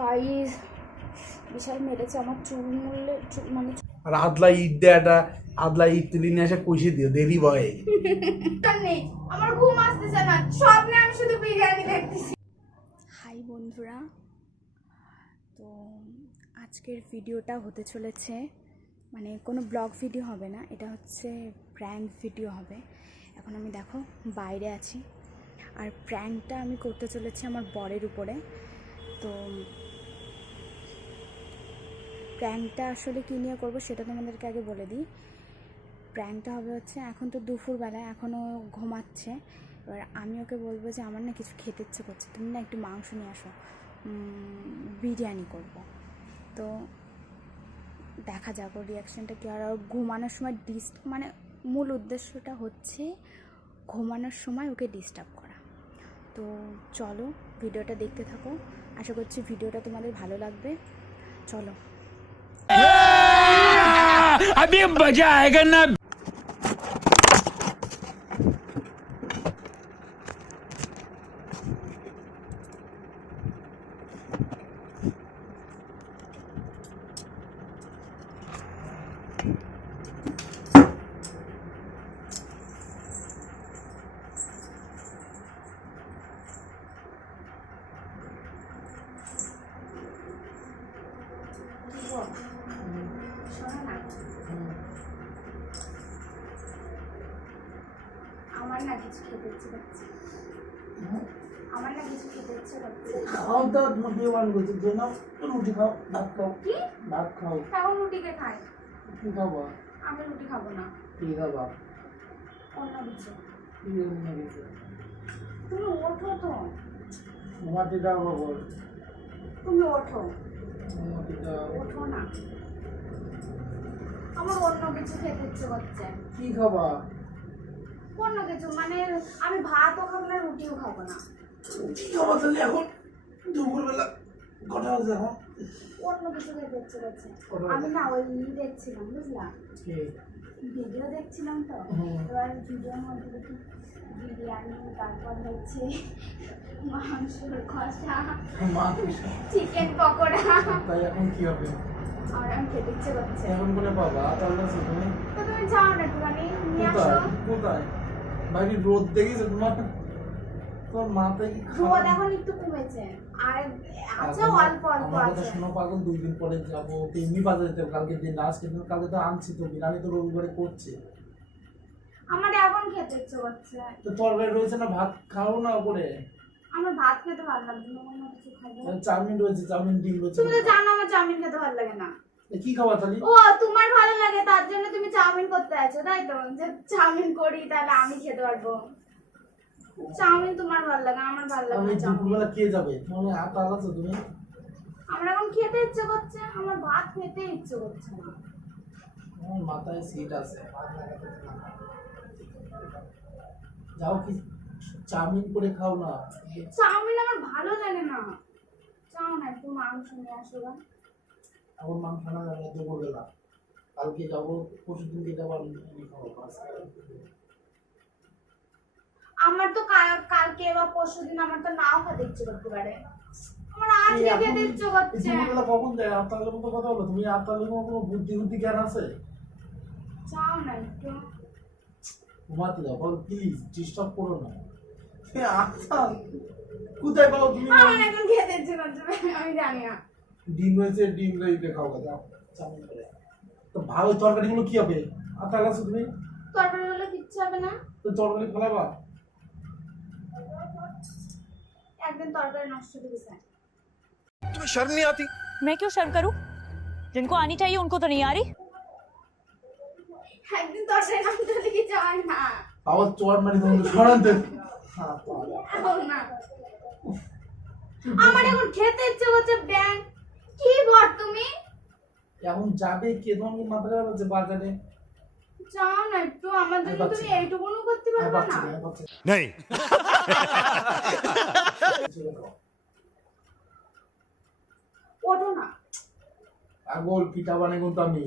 Guys বিশাল মেরেছে আমার চুল মুললে মানে আর আদলা ঈদ দেয়াটা আদলা ঈদ তুলি নিয়ে এসে কইসে দিও দেরি ভয়ে নেই আমার ঘুম আসতেছে না স্বপ্নে আমি শুধু বিরিয়ানি দেখতেছি। হাই বন্ধুরা, তো আজকের ভিডিওটা হতে চলেছে মানে কোনো ব্লগ ভিডিও হবে না, এটা হচ্ছে প্র্যাঙ্ক ভিডিও হবে। এখন আমি দেখো বাইরে আছি আর প্র্যাঙ্কটা আমি করতে চলেছি আমার বরের উপরে। তো প্র্যাঙ্কটা আসলে কী নিয়ে করবো সেটা তোমাদেরকে আগে বলে দিই। প্র্যাঙ্কটা হবে হচ্ছে, এখন তো দুপুরবেলায় এখনও ঘুমাচ্ছে, এবার আমি ওকে বলবো যে আমার না কিছু খেতে ইচ্ছে করছে, তুমি না একটু মাংস নিয়ে আসো, বিরিয়ানি করব। তো দেখা যাক ওর রিয়াকশানটা কী। আর ঘুমানোর সময় মানে মূল উদ্দেশ্যটা হচ্ছে ঘুমানোর সময় ওকে ডিস্টার্ব করা। তো চলো ভিডিওটা দেখতে থাকো, আশা করছি ভিডিওটা তোমাদের ভালো লাগবে। চলো अभी मजा आएगा ना। আমার না কিছু খেতে ইচ্ছে করছে, আমার না কিছু খেতে ইচ্ছে করছে। খাও তো বিমান করছে যে না রুটি খাও, ভাত খাও। কি ভাত খাও? এখন রুটিকে খাই। কি খাবা? আমি রুটি খাবো না। কি খাবা? অন্য কিছু। কি অন্য কিছু? তুমি ওঠো তো। ঘুমাতে দাও বাবু, তুমি ওঠো। ঘুমাতে দাও। ওঠো না, আমার অন্য কিছু খেতে ইচ্ছে করছে। কি খাবা? অন্য কিছু মানে আমি ভাতও খাবো না, রুটিও খাবো না। কি খাবা তাহলে এখন দুপুরবেলা? কটা বাজে এখন? অন্য কিছু খেতে ইচ্ছে করছে। আমি না ওই দেখছিলাম, বুঝলাম ভিডিও দেখছিলাম, তো এবার ভিডিওর মধ্যে দেখি বিরিয়ানি, তারপর হচ্ছে মাংসের কষা, চিকেন পকোড়া। তাই এখন কি হবে? আর আমি খেতে ইচ্ছে করছে। এখন কোনে পাবা? তাহলে তুমি তো তুমি যাও না একটুখানি নিয়ে আসো। কোথায়? বাইরে রোদ দেখেছো তোমার? তোর মাথায় কি রোদ এখন একটু কমেছে, আর আছে অল্প অল্প আমার কথা আছে। শোনো পাগল, 2 দিন পরে যাবো, এমনি বাজারে যেতে হবে কালকে দিন লাস্ট, কিন্তু কালকে তো আনছি তো বিরিয়ানি, তো রবিবারে করছে। আমার এখন খেতে ইচ্ছে করছে। তো তরকারি রয়েছে না, ভাত খাও না করে। আমার ভাত খেতে ভালো লাগছে না, অন্য কিছু খাবো। চাউমিন রয়েছে, চাউমিন ডিম রয়েছে। তুমি তো জানো আমার চাউমিন খেতে ভালো লাগে না। কি খাবার তাহলে? ও তোমার ভালো লাগে তার জন্য তুমি চাউমিন করতে আছো, তাই তো? যে চাউমিন করি তাহলে আমি খেতে পারবো। চাউমিন তোমার ভালো লাগে, আমার ভালো লাগে আমি না চাউমিন। দুপুরবেলা কে যাবে? তুমি আটা আলাছো তুমি? আমার এখন খেতে ইচ্ছে করছে, আমার ভাত খেতে ইচ্ছে করছে না। আমার মাথায় সিট আছে, যাও কি চাউমিন করে খাও না। চাউমিন আমার ভালো লাগে না। চাও না একটু মাংস নিয়ে আসো না। এখন মাংস না যাবে দুপুরবেলা, কালকে যাবো, পরশু দিনকে যাবো, আমি খাবো। আমার তো কালকে বা পরশুদিন আমার তো নাও খেতে ইচ্ছে করতে পারে, আমার আজকে খেতে ইচ্ছে করছে। দুপুরবেলা কখন যায়? আপনাদের মতো কথা বলো তুমি, আপনাদের কোনো বুদ্ধি জ্ঞান আছে? চাও না একটু ঘুমাতে দাও বল, প্লিজ ডিস্টার্ব করো না। আচ্ছা কোথায় পাও তুমি? আমার এখন খেতে ইচ্ছে করছে, আমি জানি না। ডিম রয়েছে, ডিম রয়েছে, খাও যাও চাউমিন করে। তো ভালো তরকারিগুলো কি হবে? আটা আছে তুমি? তরকারি হলে কিচ্ছু হবে না। তো তরকারি ফেলাবা? একদিন তরকারি নষ্ট হয়ে গেছে। तुम्हें शर्म नहीं आती? मैं क्यों शर्म करूं? जिनको आनी चाहिए उनको तो नहीं आ रही। একদিন তরকারি নষ্ট হলে কিছু হয় না। আবার চোর মারি তুমি সরান্তে। এখন না, আমার এখন খেতে ইচ্ছে করছে। ব্যাং কি বল তুমি? এখন যাবে কে? তোমাকে মাথা খারাপ হচ্ছে বাজারে? চাও না একটু আমার জন্য, তুমি এইটুকুনো করতে পারবে না? नहीं। ওঠো না। পাগল পিঠা বানাই কিন্তু আমি।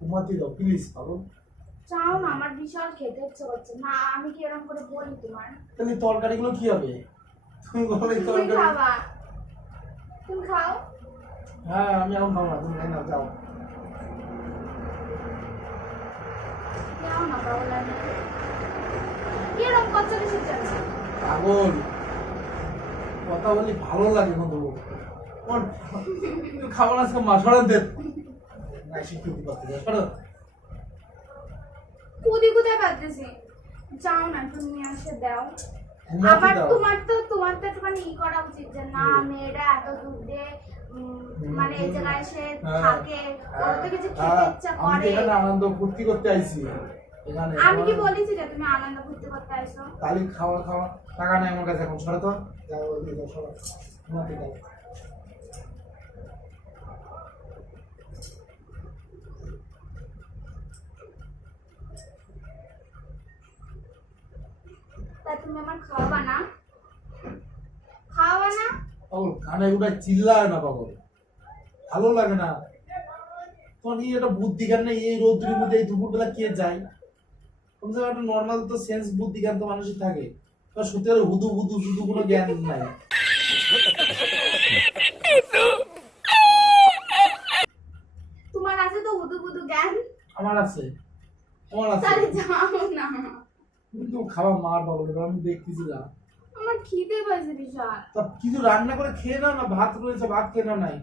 ঘুমাতে দাও প্লিজ পাগল। চাও না, আমার বিশাল খেতে ইচ্ছে করছে না। আমি কি এরকম করে বলি তোমার? তাহলে তরকারিগুলো কি হবে? তুমি বলো তুমি তরকারি। খাবা। তুমি খাও। হ্যাঁ আমি এখন খাবো না, তুমি খাই না, যাও। যাও না পাগল আমি। এরকম করছো কিসের জন্য? পাগল কথা বলি ভালো লাগে কিন্তু খাবার আজকে মা সরান দেন না শিক্ষিত পাচ্ছি সরান কুদি কুদে পারতেছি। যাও না তুমি নিয়ে আসে দাও। আবার তোমার তো একটুখানি ই করা উচিত যে না মেয়েরা এত দূর দিয়ে মানে এই জায়গায় এসে থাকে, ওর তো কিছু খেতে ইচ্ছা করে। এখানে আনন্দ ফুর্তি করতে আইছি এখানে। আমি কি বলেছি যে তুমি আনন্দ ফুর্তি করতে আইছো? তাহলে খাওয়া টাকা নাই আমার কাছে এখন, সরে তো যাও ওদিকে যাও, সরো ঘুমাতে যাও। তা তুমি আমার খাওয়াবা না? খাওয়াবা না? পাগল কানে গুটা চিল্লায় না পাগল, ভালো লাগে না তোমার কি একটা বুদ্ধি জ্ঞান নেই? এই রোদ্রের মধ্যে এই দুপুরবেলা কে যায়? কমসে কম একটা নর্মাল তো সেন্স বুদ্ধি জ্ঞান তো মানুষের থাকে, সত্যি আর হুদু হুদু শুধু কোনো জ্ঞান নাই। তোমার আছে তো হুদু বুদু জ্ঞান। আমার আছে, আমার আছে, তাহলে যাও না। কিন্তু খাবার মার পাগল, এবার আমি দেখতেছি না। আমার খিদে পাইছে বিশাল। তা কিছু রান্না করে খেয়ে নাও না, ভাত রয়েছে ভাত খেয়ে নাও। নাই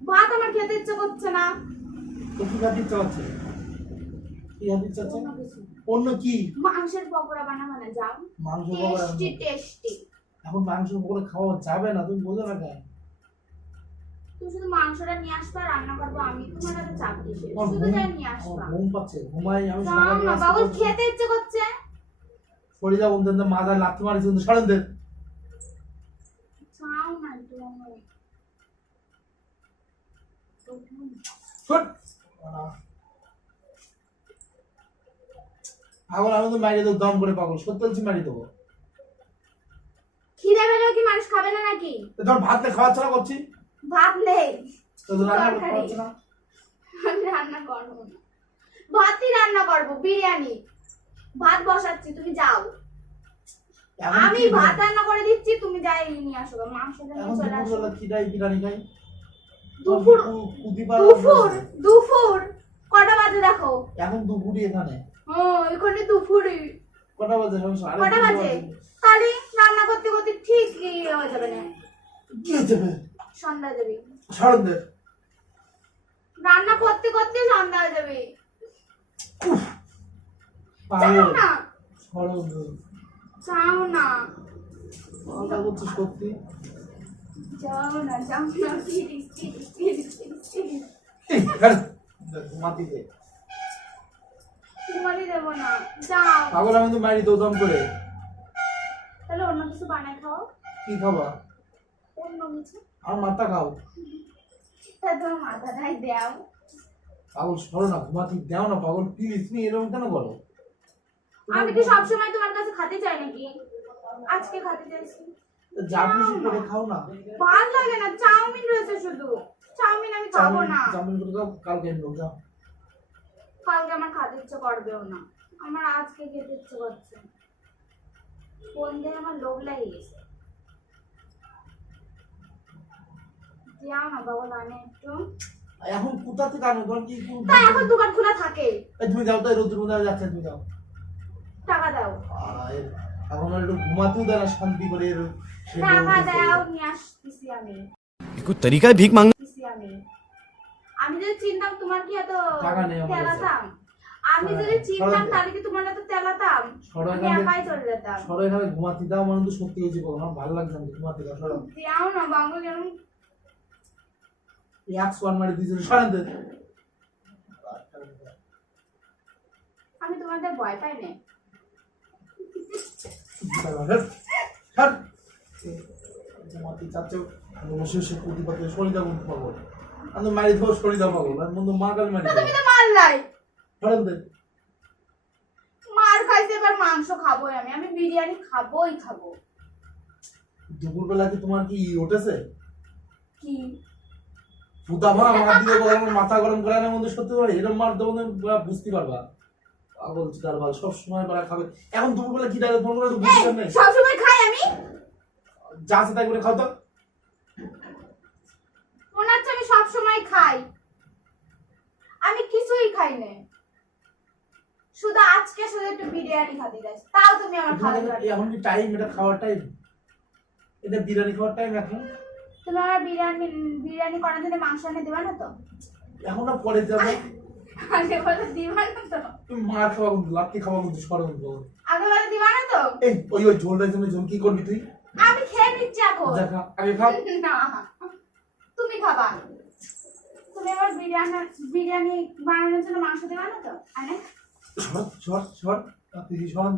ভাত আমার খেতে ইচ্ছে করছে না। তো কি খাতে ইচ্ছা হচ্ছে? কি খাতে ইচ্ছা হচ্ছে? অন্য কিছু। অন্য কি? মাংসের পকোড়া বানাবো না, যাও। মাংস পকোড়া? Tasty tasty. এখন মাংস পকোড়া খাওয়া যাবে না, তুমি বোঝো না কেন? তুমি শুধু মাংসটা নিয়ে আসবে আর রান্না করবো আমি, তোমার এত চাপ কিসের? আমার শুধু ঘুম- যাই নিয়ে আসবা। আমার ঘুম পাচ্ছে, ঘুমাই আমি। যাও না বাবুল, খেতে ইচ্ছে করছে। সরে যাবো বন্ধু, মাথায় লাথি মারিস কিন্তু সরেন দেন। যাও না একটু আমার। ছুট। পাগল আমি তো মারিয়ে দেবো দম করে, পাগল সত্যি বলছি মারিয়ে দেবো। খিদে পেলেও কি মানুষ খাবে না নাকি? তোর ভাত খাওয়া ছাড়া করছি, ভাত নেই। তো রান্না করতে তরকারি। পারছি না। আমি রান্না করবো না, ভাতই রান্না করবো, বিরিয়ানি। ভাত বসাচ্ছি, তুমি যাও। এখন আমি কি ভাত রান্না করে দিচ্ছি, তুমি যাই নিয়ে আসো গা, মাংসটা নিয়ে এখন চলে আসো। দুপুরবেলা খিদাই বিরিয়ানি খাই। দুপুর কুদি পাড়া দুপুর দুপুর কটা বাজে দেখো? এখন দুপুরই এখানে। এখানে দুপুরই কটা বাজে? এখন সাড়ে কটা তিনটে বাজে? তাহলে রান্না করতে করতে ঠিক হয়ে যাবে না, কি হচ্ছে বে? সন্ধ্যা দেবে। সরেন দেন। রান্না করতে করতে সন্ধ্যা হয়ে যাবে। পাগল যাও না, সরেন দেন। যাও না, কথা বলছি সত্যি। যাও না, যাও না, প্লিজ প্লিজ প্লিজ প্লিজ। ঘুমাতে দে। তোমারই দেবো না, যাও। পাগল আমি তো মারি দেবো দম করে। তাহলে অন্য কিছু বানায় খাও। কি খাবা? অন্য কিছু। আর মাথা খাও। তা তোমার মাথাটাই দাও। পাগল সরো না, ঘুমাতে দাও না পাগল প্লিজ। তুমি এরকম কেন বলো? আমি কি সবসময় তোমার কাছে খেতে চাই নাকি? আজকে খেতে চাইছি। যা খুশি করে খাও না। ভালো লাগে না, চাউমিন রয়েছে শুধু। চাউমিন আমি খাবো না। চাউমিন করে খাও, কালকে এনে দাও, যাও। কালকে আমার খেতে ইচ্ছে করবেও না, আমার আজকে খেতে ইচ্ছে করছে। কোন দিন আমার লোভ লাগে গেছে। যাও না বাবা, আমি একটু। এখন কোথা থেকে আনো? কারণ কি তা এখন দোকান খোলা থাকে। তুমি যাও তো, রোদ্রের মধ্যে যাচ্ছে, তুমি যাও। টাকা দাও। এখন আর একটু ঘুমাতেও দেয় না শান্তি করে। টাকা দাও, নিয়ে আসতেছি আমি। कोई तरीका है भीख मांगने? আমি যদি চিনতাম তোমার কি এত টাকা নেই আমার কাছে। তেলাতাম? আমি যদি চিনতাম তাহলে কি তোমার এত তেলাতাম? আমি একাই চলে যেতাম। সরো এখানে ঘুমাতে দাও, মানে তো সত্যি হয়েছে বলো, আমার ভালো লাগছে না ঘুমাতে দাও, সরো। যাও না বাবু, যেন 101 মারি দিয়েছিল, সরেন দেন। আমি তোমাদের ভয় পাই না। ঘুমাতে চাচ্ছ বসে বসে প্রতিপাতে সরে যাবো পাবো, আমি মারি দেবো, সরে যাবো পাবো, আর বন্ধু মা কাল মারি তুমি তো মারলাই। সরেন দেন। মার খাইছে, এবার মাংস খাবোই আমি। আমি বিরিয়ানি খাবোই খাবো। দুপুরবেলা কি তোমার কি উঠেছে? কি ফুটা ভা মার দিকে বলে আমার মাথা গরম করে না বন্ধু, সত্যি করে এরকম মার দেবো না, বুঝতে পারবা। পাগল চিতার বাল সব সময় বেলা খাবে। এখন দুপুরবেলা কি ডালে তোমার তো বুঝতে নেই। সবসময় খাই আমি। যা আছে তাই করে খাও তো। খাইনি, শুধু আজকে শুধু একটু বিরিয়ানি খাতে গেছি, তাও তুমি আমার খাওয়া এখন কি টাইম? এটা খাওয়ার টাইম? এটা বিরিয়ানি খাওয়ার টাইম এখন? তুমি আমার বিরিয়ানি করার জন্য মাংস এনে দিবা না তো? এখন না পরে যাবো। আগে বলে দিবা না তো? তুমি মার খাওয়া কিন্তু, লাত্তি খাওয়া কিন্তু সরো কিন্তু। আগে বলে দিবা না তো? এই ওই ঝোল রাইছে, ঝোল কি করবি তুই? আমি খেয়ে নিচ্ছি এখন। দেখা আগে খা। না, তুমি খাবা। তুমি আমার বিরিয়ানি বানানোর জন্য মাংস দিবা না তো? আরে সর তুই সর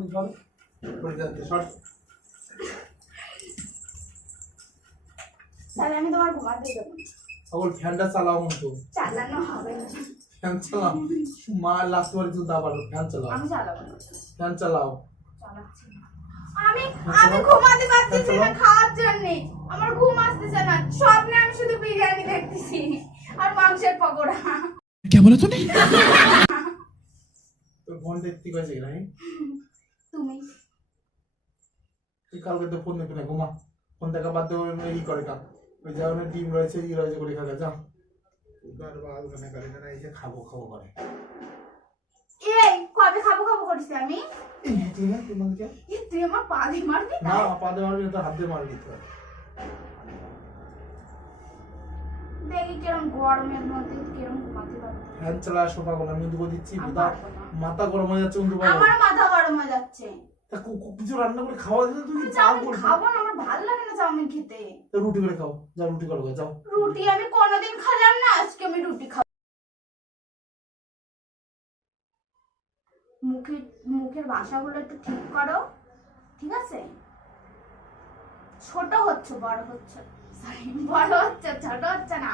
পরে যাচ্ছে, সর। তাহলে আমি তোমার ঘুমাতে দেবো। সকল ফ্যানটা চালাও মতো। চালানো হবে না। ফ্যান চালাও। মা লাস্ট বার কিন্তু দাবালো, ফ্যান চালাও। আমি চালাবো না। ফ্যান চালাও। চালাচ্ছি না। আমি ঘুমাতে পারতেছি না খাওয়ার জন্য। আমার ঘুম আসতেছে না। স্বপ্নে আমি শুধু বিরিয়ানি দেখতেছি আর মাংসের পকোড়া। क्या बोला तूने? তোর ফোন দেখতে কইছে কি নাই? তুমি তুই কালকে তো ফোন দেখবি না, ঘুমা। ফোন দেখা বাদ দিয়ে ই করে কা। ওই যাওনে ডিম রয়েছে, ই রয়েছে করে খাবে, যা। উদার বাল মানে করে না, এই যে খাবো করে। এই কবে খাবো করিস আমি? এই ঠিক আছে তোমাকে। তুই আমার পা দিয়ে মারবি না পা দিয়ে মারবি না, তো হাত দিয়ে মারবি তো। দেখি কিরম গরমের মধ্যে কিরম ঘুমাতে পারবো। ফ্যান চালা সোফা কোন আমি দুটো দিচ্ছি, আমি বুদা পারবো না। মাথা গরম হয়ে যাচ্ছে উন্দু পাবো। আমার মাথা গরম হয়ে যাচ্ছে। তা কিছু রান্না করে খাওয়া দিলে তুই কি চাও চাউমিন করবি? খাবো না, আমার ভালো লাগে না চাউমিন খেতে। তো রুটি করে খাও, যাও রুটি করো, যাও। রুটি আমি কোনোদিন খেলাম না, আজকে আমি রুটি খাবো। মুখের ভাষাগুলো একটু ঠিক করো, ঠিক আছে? ছোট হচ্ছে বড় হচ্ছে, সরি বড় হচ্ছে ছোট হচ্ছে না।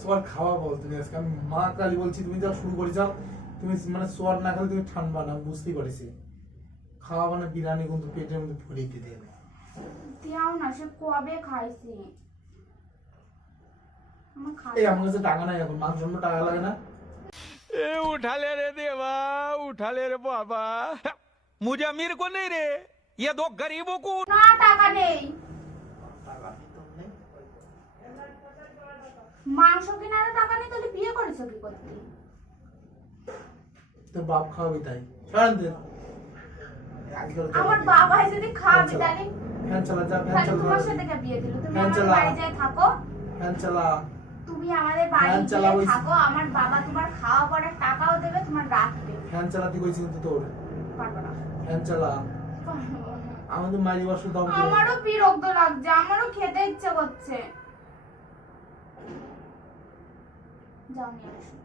সোয়ার খাওয়া বল তুমি আজকে, আমি মা কালী বলছি তুমি যা শুরু করে যাও। তুমি মানে সোয়ার না খেলে তুমি ঠান্ডা না, বুঝতেই পারছি। খাওয়া মানে বিরিয়ানি কিন্তু পেটের মধ্যে ভরিয়ে দিয়ে দেবে। দিয়াও না, সে কবে খাইছি। আমার এই আমার কাছে টাকা নাই এখন, মাংস জন্য টাকা লাগে না। ए उठा ले रे देवा, उठा ले रे बाबा। मुझे अमीर को नहीं रे, ये दो गरीबों को। না টাকা নেই। মাংস কেনার টাকা নেই, তাহলে বিয়ে করেছো কি করতে? তোর বাপ খাওয়াবি তাই শান্তি। আমার বাবাই যদি খাওয়াবি তাহলে ফ্যান চালা, যা ফ্যান তাহলে চালা। তোমার সাথে কে বিয়ে দিল? তুমি ফ্যান আমার চালা। বাড়ি যায় থাকো, ফ্যান চালা। তুমি আমাদের বাড়ি ফ্যান চালা গিয়ে বলছি। থাকো, আমার বাবা তোমার খাওয়া পড়ার টাকাও দেবে, তোমার রাখবে। ফ্যান চালাতে কইছি কিন্তু তোর। পারবো না। ফ্যান চালা। পারবো না। আমাদের মারি বসে দাও। আমারও বিরক্ত লাগছে, আমারও খেতে ইচ্ছে করছে। যাও নিয়ে আসো।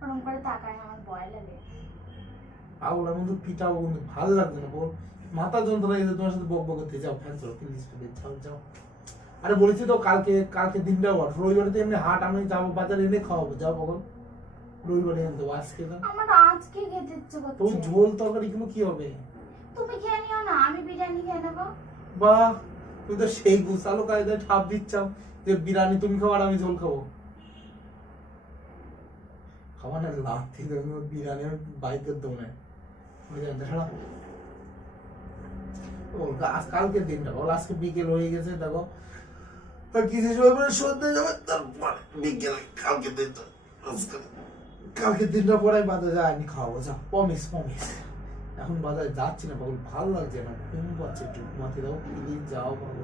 ওরকম করে তাকায় আমার ভয় লাগে। পাগল আমি তো পিটাবো কিন্তু ভালো লাগছে না বল। মাথা যন্ত্রণা এসে তোমার সাথে বক বক করতে, যাও ফ্যান চালাও প্লিজ প্লিজ, যাও। আরে বলেছি তো কালকে দিনটা ওর রবিবারে তো এমনি হাট, আমি যাবো বাজারে এনে খাওয়াবো, যাও বকন। রবিবারে এনে দেবো, আজকে না। আমার আজকে খেতে ইচ্ছে তো করছে। ঝোল তরকারি গুলো কি হবে? তুমি খেয়ে নিও না, আমি বিরিয়ানি খেয়ে নেবো। বাহ, তুমি তো সেই গুছালো কায়দায় ঠাপ দিচ্ছাও যে বিরিয়ানি তুমি খাও আর আমি ঝোল খাবো। খাওয়া না লাথি দেবে বিরিয়ানি, আমি বাইক করে দেবো না। ছাড়া কালকের দিনটা বল, আজকে বিকেল হয়ে গেছে দেখো, কিছু সময় পরে সন্ধ্যে যাবে, তারপর বিকেল। কালকের দিনটা পরে বাজারে যায়নি, খাওয়াবো, যা প্রমিস। এখন বাজারে যাচ্ছি না পাগল, ভালো লাগছে না, ঘুম পাচ্ছে, একটু ঘুমাতে দাও প্লিজ, যাও পাগল।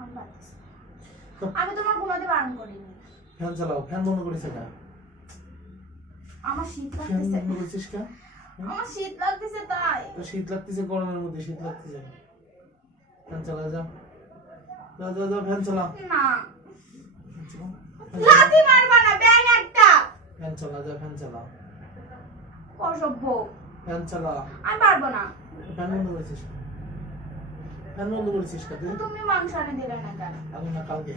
আমি পারতেছি না। আমি তোমার ঘুমাতে বারণ করিনি। ফ্যান চালাও, ফ্যান বন্ধ করেছে কেন? আমার শীত ফ্যান লাগতেছে। বন্ধ করেছিস কেন? আমার শীত লাগতেছে তাই। তো শীত লাগতেছে, গরমের মধ্যে শীত লাগতেছে। ফ্যান চালা, যাও ফ্যান চালা। না লাথি মারবা না, ব্যাং একটা। ফ্যান চালা, যা ফ্যান চালা। অসভ্য। ফ্যান চালা। আমি পারবো না। ফ্যান বন্ধ করেছিস কেন? ফ্যান বন্ধ করেছিস কেন তুই? তুমি মাংস এনে দিলে না কেন? এখন না কালকে।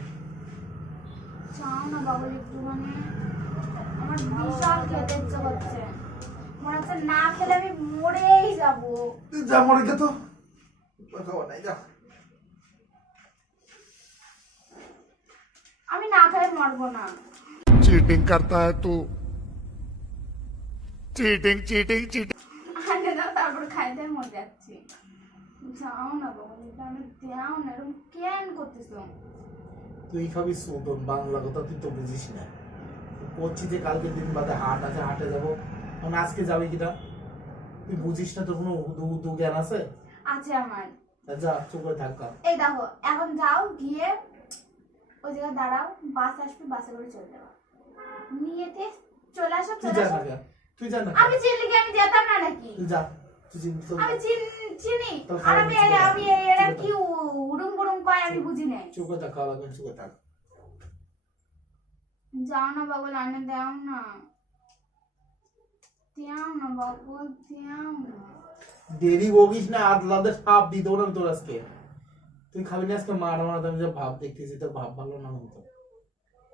চাও না বাবুল একটু, মানে আমার বিশাল খেতে ইচ্ছে করছে। মনে হচ্ছে না খেলে আমি মরেই যাবো। তুই যা মরে গে তো, খাওয়া নাই, যা। আমি না খেলে মরবো না। चीटिंग करता है तू चीटिंग चीटिंग चीटिंग আগে দাও, তারপর খাইতে মরে যাচ্ছি। যাও না বাবা, এটা আমি দেও না, এরকম কেন করতেছো? তুই খাবি সোদন, বাংলা কথা তুই তো বুঝিস না। করছি যে কালকে দিন বাদে হাট আছে, হাটে যাবো, এখন আজকে যাবি কিনা তুই বুঝিস না, তোর কোনো উদু জ্ঞান আছে? আছে আমার। যা চুপ করে থাক। এই দেখো, এখন যাও, গিয়ে ওই জায়গায় দাঁড়াও, বাস আসবে, বাসে করে চলে যাও, নিয়েতে চলে আসো, তুই চলে যা আসো। না কেন, তুই যা না কেন? আমি চিনলে কি আমি যেতাম না নাকি? তুই যা, তুই চিন্তা আমি চিনি, তাহলে আর খারাপ আমি কিছু আমি বলবো। এরা চুপ কি উড়ুম বুড়ুম কয় আমি বুঝি নাই। চুপ করে থাক, খাওয়া লাগবে, চুপ করে থাক। যাও না বাবু, লাইনে দাও না, দাও না বাবু, দাও না। দেরি বকিস না, আদলাদের সাপ দিয়ে দেবো না তোর আজকে। তুই খাবি না আজকে, মার আমার আমি যা ভাব দেখতেছি, তোর ভাব ভালো না হতো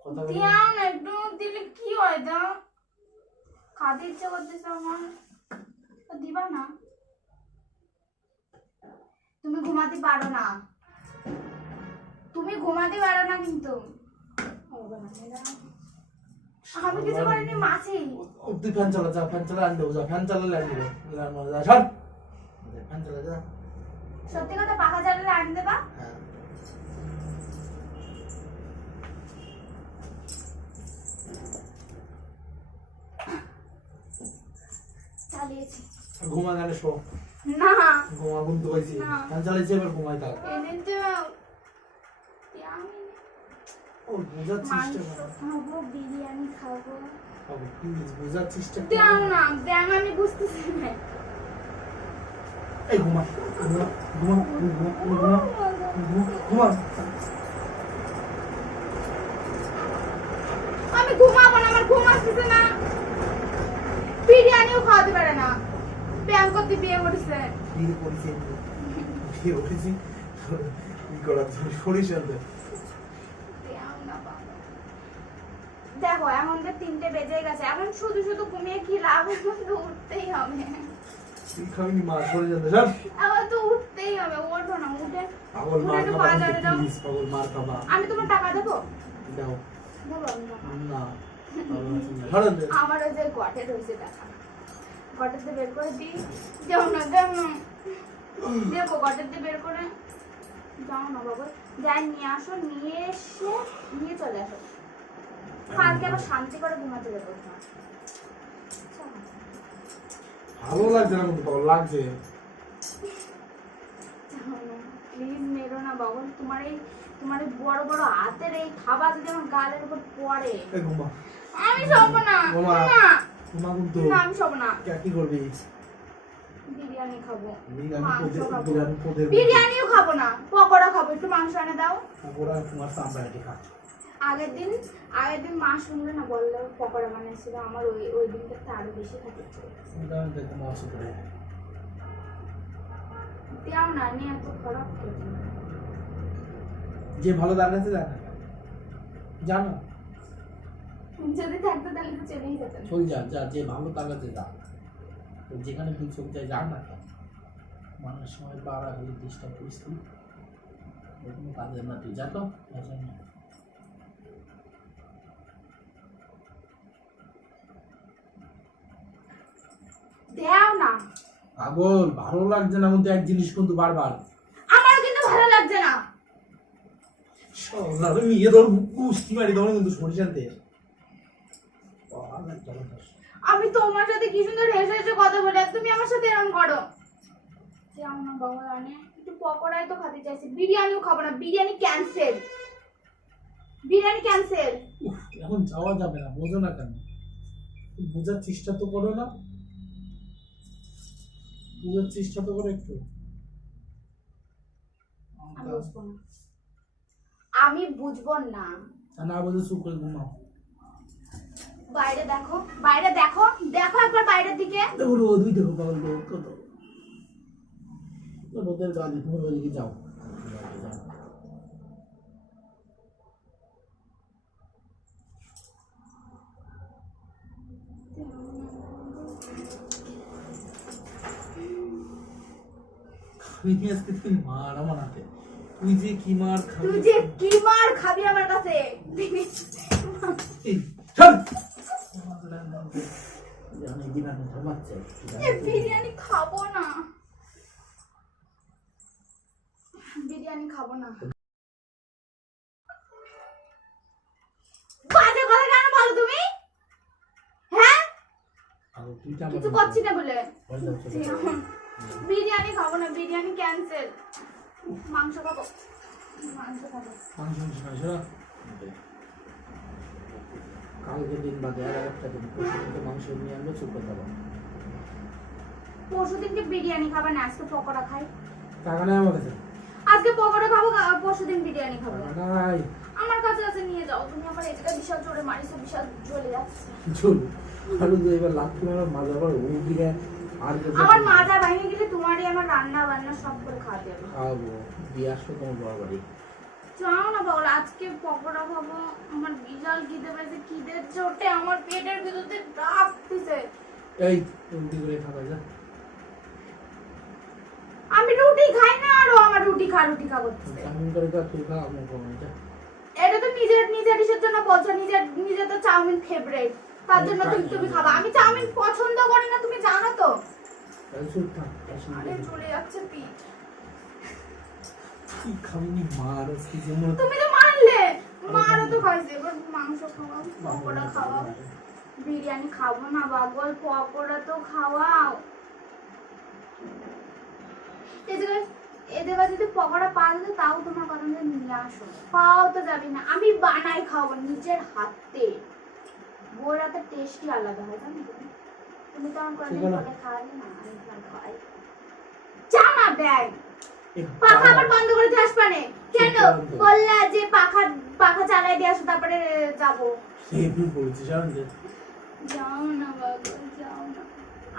কথা বলি। দাও না, একটু দিলে কি হয়, দাও, খাতে ইচ্ছে করতেছে আমার, তো দিবা না? তুমি ঘুমাতে পারো না, তুমি ঘুমাতে পারো না কিন্তু। আমি কিছু করিনি, মাছি। তুই ফ্যান চালা, যা ফ্যান চালা, আন দেবো, যা ফ্যান চালালে আন দেবো, যা সর, ফ্যান চালা যা। সত্যি কথা, পাখা চালালে আন দেবা? হ্যাঁ। চালিয়েছি। ঘুমা গানে শো, না, ঘুমা গুনতে পাইছি, না। ফ্যান চালাইছি, এবার ঘুমাই থাক। এনে তো আমি ও বোঝার মাংস চেষ্টা কর, খাবো, বিরিয়ানি খাবো। খাবো প্লিজ, বোঝার চেষ্টা কর। দাও না, দাও, আমি বুঝতেছি না। এই ঘুমা, ঘুমা, ঘুমা, ঘুমা, ঘুমা, ঘুমা, ঘুমা। আমি ঘুমাবো না, আমার ঘুম আসতেছে না। বিরিয়ানিও খাওয়াতে পারে না, ব্যায়াম করতে বিয়ে করেছে। বিয়ে করেছি, বিয়ে করেছি, কি করার জন্য সরিষ আনতে। দাও না বাবা। দেখো, এখন তো 3টে বেজে গেছে, এখন শুধু শুধু ঘুমিয়ে কি লাভ? এখন তো উঠতেই হবে, তুই খাবি নি, মাছ পড়ে যাবে, সর। এখন তো উঠতেই হবে। ওঠো না, উঠে পাগল উঠে মার একটু খাবা, বাজারে যাও। প্লিজ পাগল মার খাবা। আমি তোমার টাকা দেবো? দাও দেবো আমি টাকা। না, ধরেন দে। আমার ওই যে গটে রয়েছে টাকা, গটেতে বের করে দিই। যাও না, যাও না, দেখো গটেতে বের করে যাও না বাবা, যাই নিয়ে আসো, নিয়ে এসে নিয়ে চলে আসো। কালকে আবার শান্তি করে ঘুমাতে যাবো। ভালো লাগছে না কিন্তু, পাগল লাগছে। প্লিজ মেরো না বাবা, তোমার এই বড় বড় হাতের এই খাবার যদি আমার গালের উপর পড়ে। এই ঘুমা, আমি সব না, ঘুমা, না, ঘুমা কিন্তু। না, আমি সব না। কি করবি? বিরিয়ানি খাবো, বিরিয়ানি মাংস পোদের, খাবো। বিরিয়ানি পোদের। বিরিয়ানিও খাবো না, পকোড়া খাবো। একটু মাংস এনে দাও। ওরা তোমার চামড়া এটি খা। আগের দিন মা শুনলে না, বললো পকোড়া বানিয়েছিল, আমার ওই দিনটা আরো বেশি খাতে ছিল। দাম দেখো মাছ করে। দেও না, আমি এত খারাপ করি। যে ভালো দাঁড়াচ্ছে জানা, জানো যদি থাকতো তাহলে তো চলেই যেতেন। চল যা, যা যে ভালো দাঁড়াচ্ছে যা, তো যেখানে তুই চোখ যায় যান না কেন, মানুষ সময় বাড়া হলে ডিস্টার্ব করিস তুই, কোনো কাজের না, তুই যা তো আসেন না। দেও না, পাগল ভালো লাগছে না কিন্তু এক জিনিস কিন্তু বারবার। আমারও কিন্তু ভালো লাগছে না। তুমি এ ধর কুস্তি মারি তখন কিন্তু সরিষ আনতে। আমি তোমার সাথে কি সুন্দর হেসে হেসে কথা বলে, আর তুমি আমার সাথে এরকম করো। দেও না বাবা, রানে একটু পকোড়াই তো খেতে চাইছি, বিরিয়ানিও খাবো না। Biryani cancel, biryani cancel. এখন যাওয়া যাবে না, বোঝো না কেন? বোঝার চেষ্টা তো করো না, বোঝার চেষ্টা তো করো একটু। আমি বুঝবো না। না বোঝো চুপ করে ঘুমাও। বাইরে দেখো, বাইরে দেখো, দেখো একবার বাইরের দিকে। দেখো রোদ, দেখো পাগল রোদ কত, রোদের গালি, তুমি ওদিকে যাও। আজকে তুই মার আমার হাতে, তুই যে কি মার খাবি, তুই যে কি মার খাবি আমার কাছে। এই, চল। অনেকদিন আমি ঘুমাচ্ছে, বিরিয়ানি খাবো না। বিরিয়ানি খাবো না। বাজে কথা কেন বলো তুমি? হ্যাঁ কিছু করছি না বলে। বিরিয়ানি খাবো না, বিরিয়ানি ক্যান্সেল। মাংস খাবো, মাংস খাবো। কালকে দিন বাদে আর একটা দিন পরশুদিনকে মাংস নিয়ে আনবো, চুপ করে দেবো। পরশুদিনকে বিরিয়ানি খাবে না, আজকে পকোড়া খাই। টাকা নেই আমার কাছে। আজকে পকোড়া খাবো, পরশুদিন বিরিয়ানি খাবো। টাকা নাই। আমার কাছে আছে, নিয়ে যাও। তুমি আমার এই জায়গায় বিশাল জোরে মারিছো, বিশাল জ্বলে যাচ্ছে। চল আলু তো এবার লাথি মারা মাজা আবার ওদিকে আর আমার মাজা ভেঙে গেলে তোমারই আমার রান্না বান্না সব করে খাওয়াতে হবে। খাবো দিয়ে আসবো তোমার বাবা বাড়ি। যাও না বাবা, আজকে পকোড়া খাবো। আমার বিশাল খিদে পেয়েছে, খিদের চোটে আমার পেটের ভিতরে দাগ দিছে। এই রুটি করে খাবা যা। আমি রুটি খাই না, আরো আমার রুটি খাবো। চাউমিন করে যা, তুই খা, আমি খাবো না, যা। এটা তো নিজের ডিশের জন্য বলছো, নিজের তো চাউমিন ফেভারিট, তার জন্য তুমি খাবা। আমি চাউমিন পছন্দ করি না, তুমি জানো তো। তাহলে চুপ থাক। আরে চলে যাচ্ছে পিঠ। কি খাবি মার আজকে যেমন তুমি তো মারলে, মারও তো খাইছে। এবার মাংস খাওয়াও, পকোড়া খাওয়াও। বিরিয়ানি খাবো না বাগল, পকোড়া তো খাওয়াও। এদের কাছে যদি পকোড়া পাওয়া যেত তাও তোমার কথা মতো নিয়ে আসো। পাওয়াও তো যাবি না, আমি বানাই খাবো নিজের হাতে। বউর হাতে টেস্টই আলাদা হয়, জানো তুমি? তুমি তো আমার কোনোদিন বলে খাওয়ালে না, আমি তোমার খাওয়াই। যা না ব্যাগ, পাখা আবার বন্ধ করে দিয়ে আসবা নে। কেন বললা যে পাখা চালাই দিয়ে আসো, তারপরে যাবো। হেভি বলছিস জানেন? যাও না বাবা, যাও না।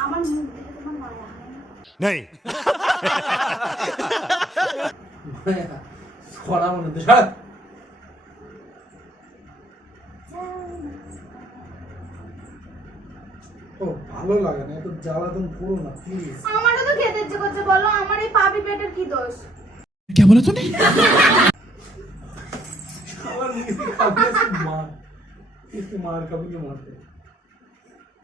আমার মুখ দেখে তোমার মায়া হয় না? नहीं ছড়া মনে তো সারা ও ভালো লাগে না, এত জ্বালাতন করো না প্লিজ। আমারও তো খেতে ইচ্ছে করছে, বলো আমার এই পাপি পেটের কি দোষ? क्या बोला तूने আমার নিজে খাবে মার, একটু মার খাবি না মারতে।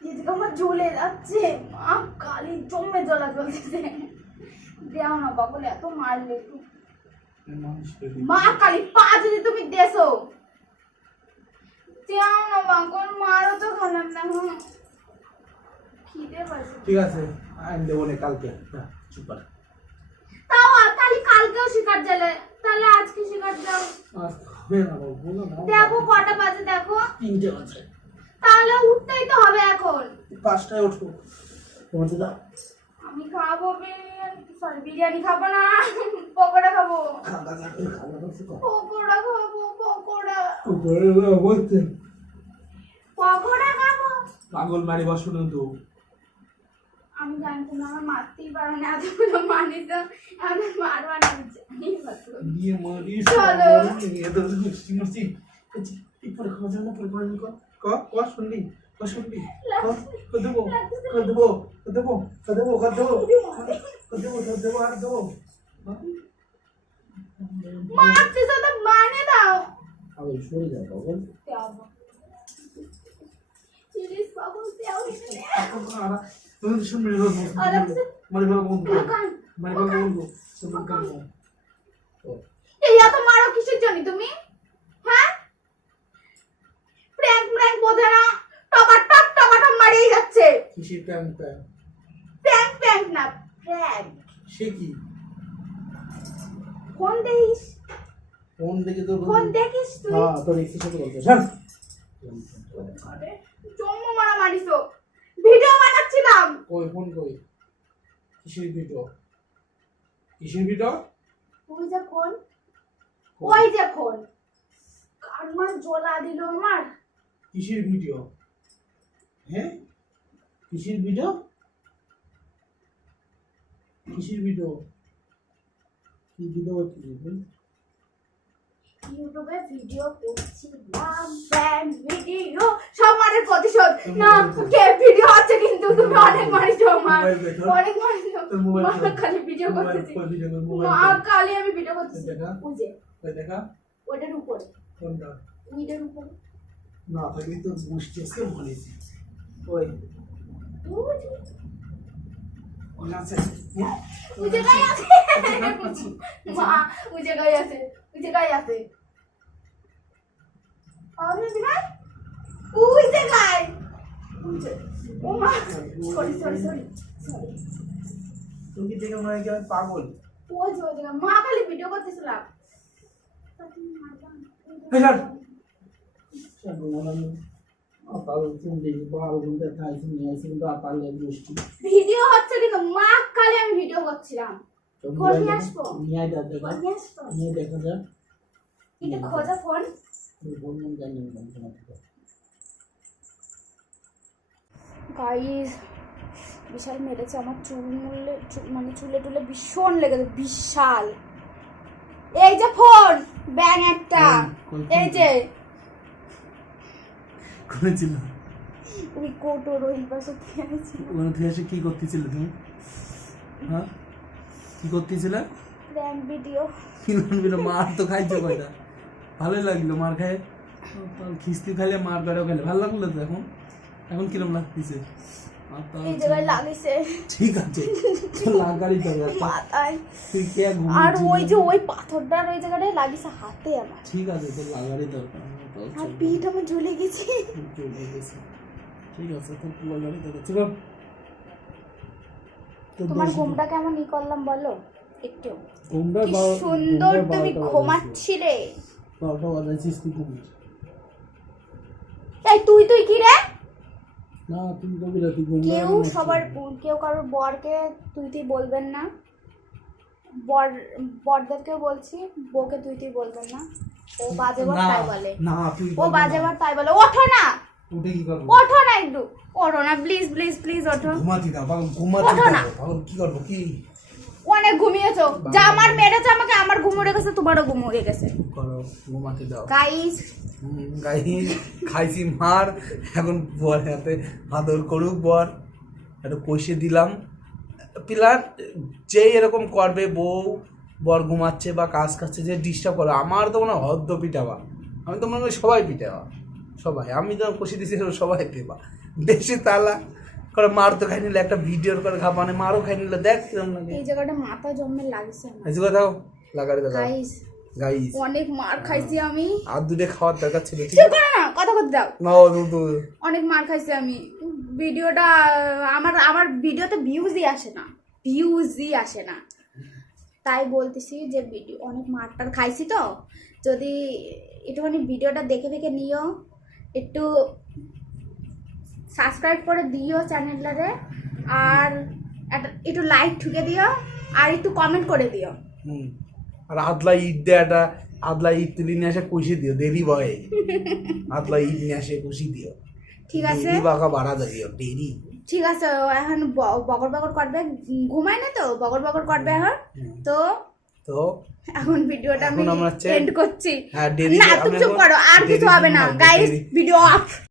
এদিকে আমার জ্বলে যাচ্ছে, মা কালি জমে জ্বলা জ্বলতেছে। দেও না বাবুল, এত মারলে একটু। মা কালি পা যদি তুমি দেছো, দেও না বাবুল, মারও তো খালাম না। খিদে পাইছে। ঠিক আছে আইন দেবো না কালকে। চুপ কর। তাও তাহলে কালকেও শিকার জেলে, তাহলে আজকে শিকার যাও। আজ খাবে না বাবু, বলো না। দেখো কটা বাজে, দেখো 3টে বাজে। তাহলে উঠতেই তো হবে এখন। 5টায় উঠবো। তোমার দাদা আমি খাবো বিরিয়ানি, সরি বিরিয়ানি খাবো না, পকোড়া খাবো। খাওয়া দাওয়া খাওয়া দাওয়া পকোড়া খাবো, পকোড়া বলতে পকোড়া খাবো। পাগল মারি বসো না তো। আমি জানতাম না, আমার মারতেই পারো না, এতগুলো মানিস আমাদের মারবা না। বিয়ে মারি চলো। এত মিষ্টি মিষ্টি পরে খাওয়া যাবে না, পরে পরে ক ক শুনলি, ক শুনলি, ক দেবো, ক দেবো, ক দেবো, ক দেবো, ক দেবো, ক দেবো, ক দেবো, আর দেবো। মারতেছ তো মানে দাও। পাগল সরে যাও পাগল। প্লিজ পাগল দেও এখানে। তুমি শুনবি না, মারি ভালো বন্ধু, মারি ভালো বন্ধু, সব কাম। এই এত মারো কিসের জন্য তুমি? হ্যাঁ প্র্যাঙ্ক বোঝে না, টপাটপ মারিয়ে যাচ্ছে। কিসের প্যান্ট প্র্যাঙ্ক না, প্র্যাঙ্ক। সে কি ফোন দেখিস? ফোন দেখে তো ফোন দেখিস তুই? হ্যাঁ তোর ইচ্ছে সাথে বলতে শোন। আরে জম্মু মারা মারিছো, ভিডিও বানাচ্ছিলাম। কই ফোন কই? কিসের ভিডিও? কিসের ভিডিও? ওই যে ফোন, ওই যে ফোন। কারমান জ্বলা দিল আমার। কিসের ভিডিও? হ্যাঁ কিসের ভিডিও? কিসের ভিডিও? কি ভিডিও করছিস? ইউটিউবে ভিডিও করছিলাম, প্র্যাঙ্ক ভিডিও। সব মারের প্রতিশোধ না, কে ভিডিও আছে কিন্তু তুমি অনেক মারিছো আমার, অনেক মারিছো। মা কালি ভিডিও করতেছি, মা কালি আমি ভিডিও করতেছি। ওই যে ওই দেখা ওইটার উপরে, কোনটা? ওইটার উপরে না থাকলে তো মুষ্টি আছে বলেছি। ওই ওই যে ওই আছে, ওই জায়গায় আছে। ওই জায়গায় আছে, ওই জায়গায় আছে। ওই জায়গায়, ওই জায়গায়। ও মা, সরি সরি সরি সরি। তুমি দেখে মনে হয় কি আমি পাগল। ওই যে ওই জায়গায়, মা খালি ভিডিও করতেছিলাম। ভিডিও হচ্ছে কিন্তু মা খালি আমি ভিডিও করছিলাম। ফোন নিয়ে আসবো, নিয়ে আসবো। এটা খোঁজা ফোন। গাইস বিশাল মেরেছে আমার চুল মুলে, মানে চুলে টুলে ভীষণ লেগেছে, বিশাল। এই যে ফোন ব্যাং একটা, এই যে করেছিল ওই কোটোর ওই পাশে খেয়েছি। ওখানে থেকে এসে কি করতেছিলে তুমি? হ্যাঁ কি করতেছিলে? ব্যাং ভিডিও। মার তো খাইছো কয়টা? ভালোই লাগলো মার খায়, খিস্তি খাইলে মার বেড়াও খাইলে ভালো লাগলো তো। এখন এখন কিরম লাগতেছে? এই জায়গায় লাগিছে, ঠিক আছে লাগারই দরকার মাথায়। তুই কে আর ওই যে ওই পাথরটার ওই জায়গাটায় লাগিছে হাতে আমার। ঠিক আছে তোর লাগারই দরকার। আর পিঠ আমার ঝুলে গেছে। ঠিক আছে তোর লাগারই দরকার। চলো তোমার ঘুমটা কেমন ই করলাম বলো একটু? ঘুমটা কি সুন্দর তুমি ঘুমাচ্ছিলে। 12টা বাজাইছিস তুই ঘুমিয়ে। এই তুই তুই কি রে? না তুমি কবি রাতে ঘুম কেউ সবার কেউ কারোর বরকে তুই তুই বলবেন না। বরদেরকেও বলছি, বউকে তুই তুই বলবেন না। ও বাজে বার তাই বলে। না তুই ও বাজে বার তাই বলে। ওঠো না, উঠে কি করব? ওঠো না, একটু ওঠো না প্লিজ প্লিজ প্লিজ ওঠো। ঘুমাতি দাও বাবা, ঘুমাতি ওঠো না। দাও বাবা, কি করব কি? অনেক ঘুমিয়েছো, যা আমার মেরেছে আমাকে, আমার ঘুম উড়ে গেছে, তোমারও ঘুম উড়ে গেছে। করো ঘুমাতে দাও। গাইস গাইস খাইছি মার, এখন বর হাতে আদর করুক বর, একটু কষে দিলাম। পিলার যেই এরকম করবে, বউ বর ঘুমাচ্ছে বা কাজ খাচ্ছে, যে ডিস্টার্ব করে, আমার তো মনে হয় হদ্দ পিটাবা। আমি তো মনে করি সবাই পিটাবা, সবাই। আমি তো কষে দিচ্ছি সবাই পেবা, বেশি তালা করে। মার তো খাই নিলে একটা ভিডিওর করে খাবা, মানে মারও খাই নিলে দেখ কিরম লাগে। এই জায়গাটা মাথা জমে লাগছে আমার। এসে দাও লাগারে দাও গাইস গাইস। অনেক মার খাইছি আমি। আর দুটো খাওয়ার দরকার ছিল। ঠিক চুপ করো না, কথা বলতে দাও। না অনেক মার খাইছি আমি। ভিডিওটা আমার ভিডিওতে ভিউজই আসে না, ভিউজই আসে না। তাই বলতেছি যে ভিডিও অনেক মারটার খাইছি, তো যদি একটুখানি ভিডিওটা দেখে দেখে নিও, একটু সাবস্ক্রাইব করে দিও চ্যানেলটারে, আর একটু লাইক ঠুকে দিও, আর একটু কমেন্ট করে দিও। আর আদলা ইট দেয়, একটা আদলা ইট তুলি নিয়ে আসে কষি দিও, দেরি বয়ে আদলা ইট নিয়ে আসে কষি দিও। ঠিক আছে, দেরি বাঁকা বাড়া দিও, দেরি। ঠিক আছে। এখন বগর বগর করবে, ঘুমায় না তো, বগর বগর করবে এখন। তো তো এখন ভিডিওটা আমি এখন আমরা এন্ড করছি। হ্যাঁ দেরি। না তুমি চুপ করো, আর কিছু হবে না গাইস, ভিডিও অফ।